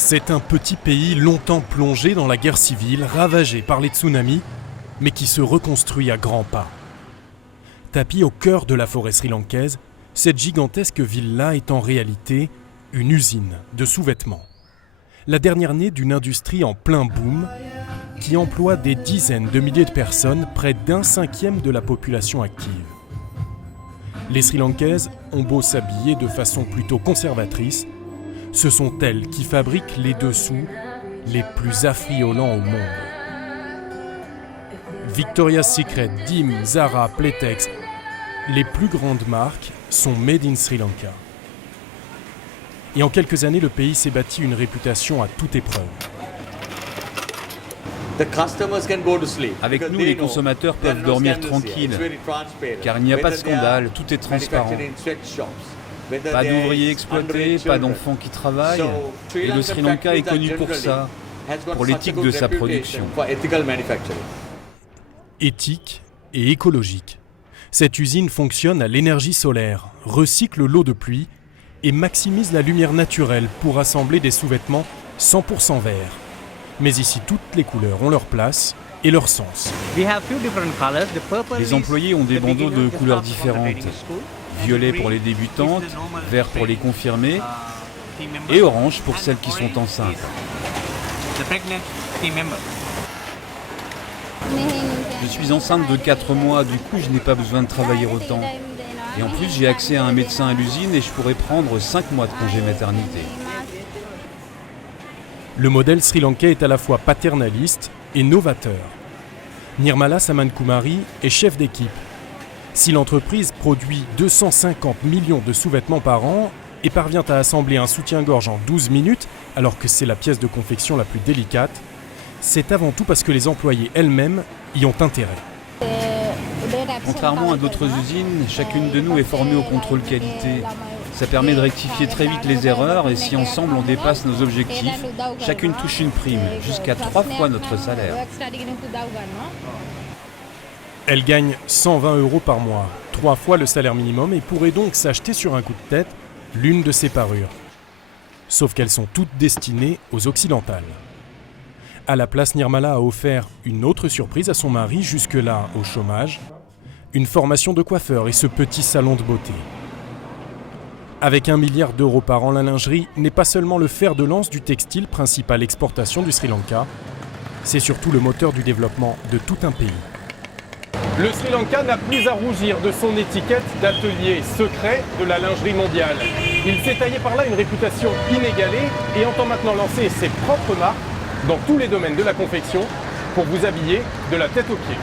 C'est un petit pays longtemps plongé dans la guerre civile, ravagé par les tsunamis, mais qui se reconstruit à grands pas. Tapie au cœur de la forêt sri-lankaise, cette gigantesque ville-là est en réalité une usine de sous-vêtements. La dernière née d'une industrie en plein boom qui emploie des dizaines de milliers de personnes, près d'un cinquième de la population active. Les Sri-Lankaises ont beau s'habiller de façon plutôt conservatrice, ce sont elles qui fabriquent les dessous les plus affriolants au monde. Victoria's Secret, Dim, Zara, Playtex, les plus grandes marques sont made in Sri Lanka. Et en quelques années, le pays s'est bâti une réputation à toute épreuve. Avec nous, les consommateurs peuvent dormir tranquilles, car il n'y a pas de scandale, tout est transparent. Pas d'ouvriers exploités, pas d'enfants qui travaillent, et le Sri Lanka est connu pour ça, pour l'éthique de sa production. Éthique et écologique. Cette usine fonctionne à l'énergie solaire, recycle l'eau de pluie et maximise la lumière naturelle pour assembler des sous-vêtements 100% verts. Mais ici, toutes les couleurs ont leur place et leur sens. Les employés ont des bandeaux de couleurs différentes. Violet pour les débutantes, vert pour les confirmées et orange pour celles qui sont enceintes. Je suis enceinte de 4 mois, du coup je n'ai pas besoin de travailler autant. Et en plus j'ai accès à un médecin à l'usine et je pourrais prendre 5 mois de congé maternité. Le modèle sri-lankais est à la fois paternaliste et novateur. Nirmala Samankumari est chef d'équipe. Si l'entreprise produit 250 millions de sous-vêtements par an et parvient à assembler un soutien-gorge en 12 minutes, alors que c'est la pièce de confection la plus délicate, c'est avant tout parce que les employés elles-mêmes y ont intérêt. Contrairement à d'autres usines, chacune de nous est formée au contrôle qualité. Ça permet de rectifier très vite les erreurs et si ensemble on dépasse nos objectifs, chacune touche une prime, jusqu'à 3 fois notre salaire. Elle gagne 120 € par mois, 3 fois le salaire minimum et pourrait donc s'acheter sur un coup de tête l'une de ces parures. Sauf qu'elles sont toutes destinées aux occidentales. À la place, Nirmala a offert une autre surprise à son mari, jusque-là au chômage, une formation de coiffeur et ce petit salon de beauté. Avec 1 milliard d'euros par an, la lingerie n'est pas seulement le fer de lance du textile, principale exportation du Sri Lanka, c'est surtout le moteur du développement de tout un pays. Le Sri Lanka n'a plus à rougir de son étiquette d'atelier secret de la lingerie mondiale. Il s'est taillé par là une réputation inégalée et entend maintenant lancer ses propres marques dans tous les domaines de la confection pour vous habiller de la tête aux pieds.